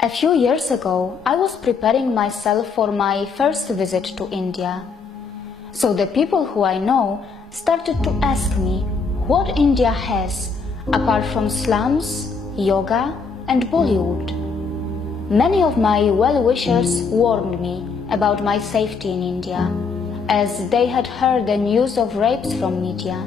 A few years ago, I was preparing myself for my first visit to India. So the people who I know started to ask me what India has apart from slums, yoga and Bollywood. Many of my well-wishers warned me about my safety in India, as they had heard the news of rapes from media.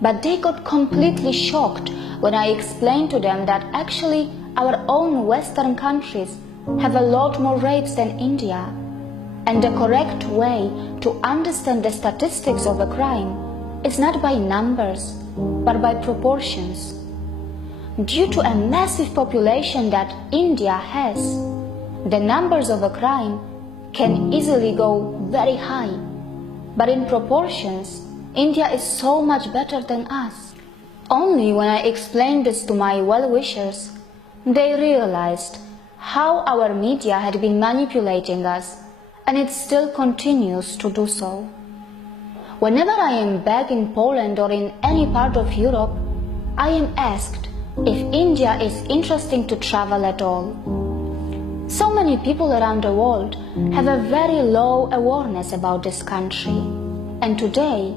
But they got completely shocked when I explained to them that actually our own Western countries have a lot more rapes than India, and the correct way to understand the statistics of a crime is not by numbers, but by proportions. Due to a massive population that India has, the numbers of a crime can easily go very high, but in proportions, India is so much better than us. Only when I explained this to my well-wishers, they realized how our media had been manipulating us, and it still continues to do so. Whenever I am back in Poland or in any part of Europe, I am asked if India is interesting to travel at all. So many people around the world have a very low awareness about this country, and today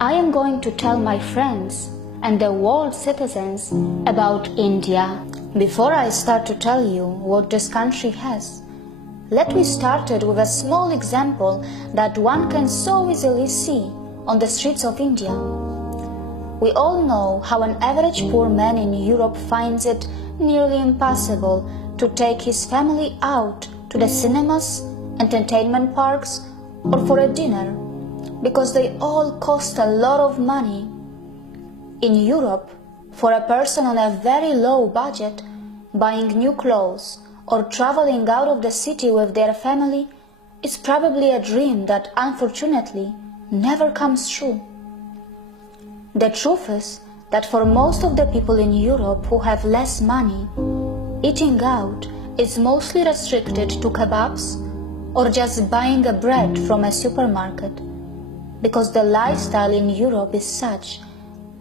I am going to tell my friends and the world citizens about India. Before I start to tell you what this country has, let me start it with a small example that one can so easily see on the streets of India. We all know how an average poor man in Europe finds it nearly impossible to take his family out to the cinemas, entertainment parks, or for a dinner, because they all cost a lot of money. In Europe, for a person on a very low budget, buying new clothes or traveling out of the city with their family is probably a dream that unfortunately never comes true. The truth is that for most of the people in Europe who have less money, eating out is mostly restricted to kebabs or just buying a bread from a supermarket, because the lifestyle in Europe is such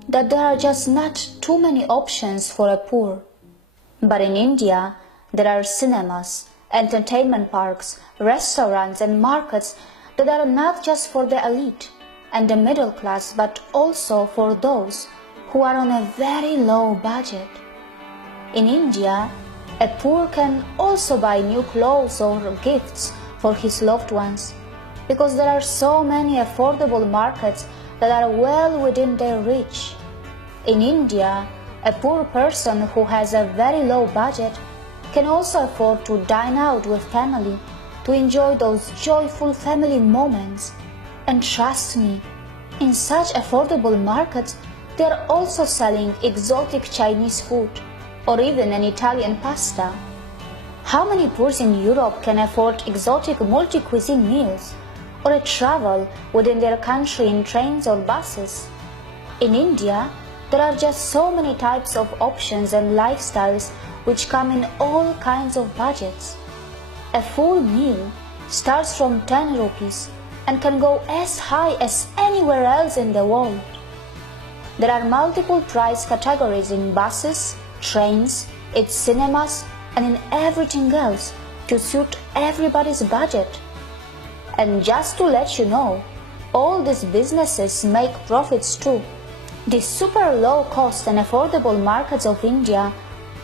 that there are just not too many options for a poor. But in India, there are cinemas, entertainment parks, restaurants and markets that are not just for the elite and the middle class, but also for those who are on a very low budget. In India, a poor can also buy new clothes or gifts for his loved ones, because there are so many affordable markets that are well within their reach. In India, a poor person who has a very low budget can also afford to dine out with family to enjoy those joyful family moments. And trust me, in such affordable markets, they are also selling exotic Chinese food or even an Italian pasta. How many poors in Europe can afford exotic multi-cuisine meals or a travel within their country in trains or buses? In India, there are just so many types of options and lifestyles which come in all kinds of budgets. A full meal starts from 10 rupees and can go as high as anywhere else in the world. There are multiple price categories in buses, trains, its cinemas, and in everything else to suit everybody's budget. And just to let you know, all these businesses make profits too. The super low cost and affordable markets of India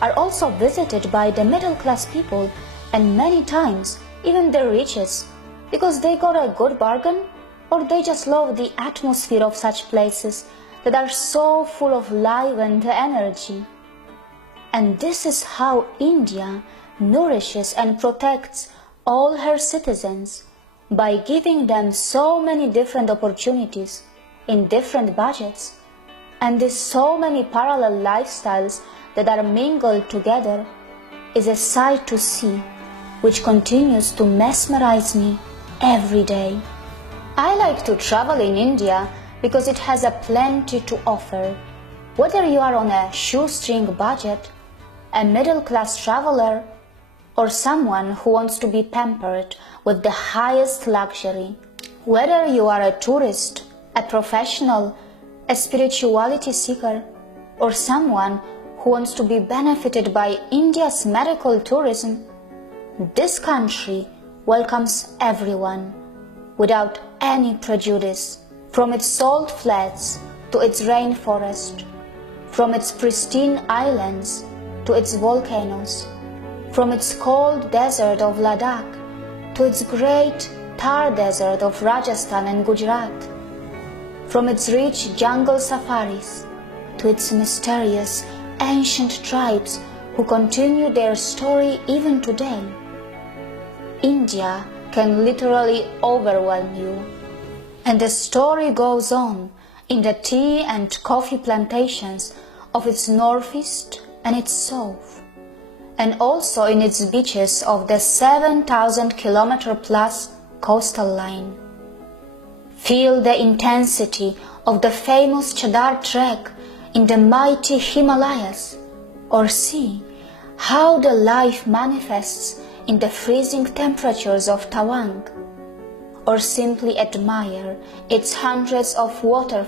are also visited by the middle class people, and many times even the richest, because they got a good bargain or they just love the atmosphere of such places that are so full of life and energy. And this is how India nourishes and protects all her citizens, by giving them so many different opportunities in different budgets, and these so many parallel lifestyles that are mingled together is a sight to see, which continues to mesmerize me every day. I like to travel in India because it has a plenty to offer. Whether you are on a shoestring budget, a middle-class traveler, or someone who wants to be pampered with the highest luxury. Whether you are a tourist, a professional, a spirituality seeker, or someone who wants to be benefited by India's medical tourism, this country welcomes everyone without any prejudice, from its salt flats to its rainforest, from its pristine islands to its volcanoes, from its cold desert of Ladakh to its great Thar desert of Rajasthan and Gujarat, from its rich jungle safaris to its mysterious ancient tribes who continue their story even today. India can literally overwhelm you. And the story goes on in the tea and coffee plantations of its northeast and its south, and also in its beaches of the 7,000-kilometer plus coastal line. Feel the intensity of the famous Chadar trek in the mighty Himalayas, or see how the life manifests in the freezing temperatures of Tawang, or simply admire its hundreds of waterfalls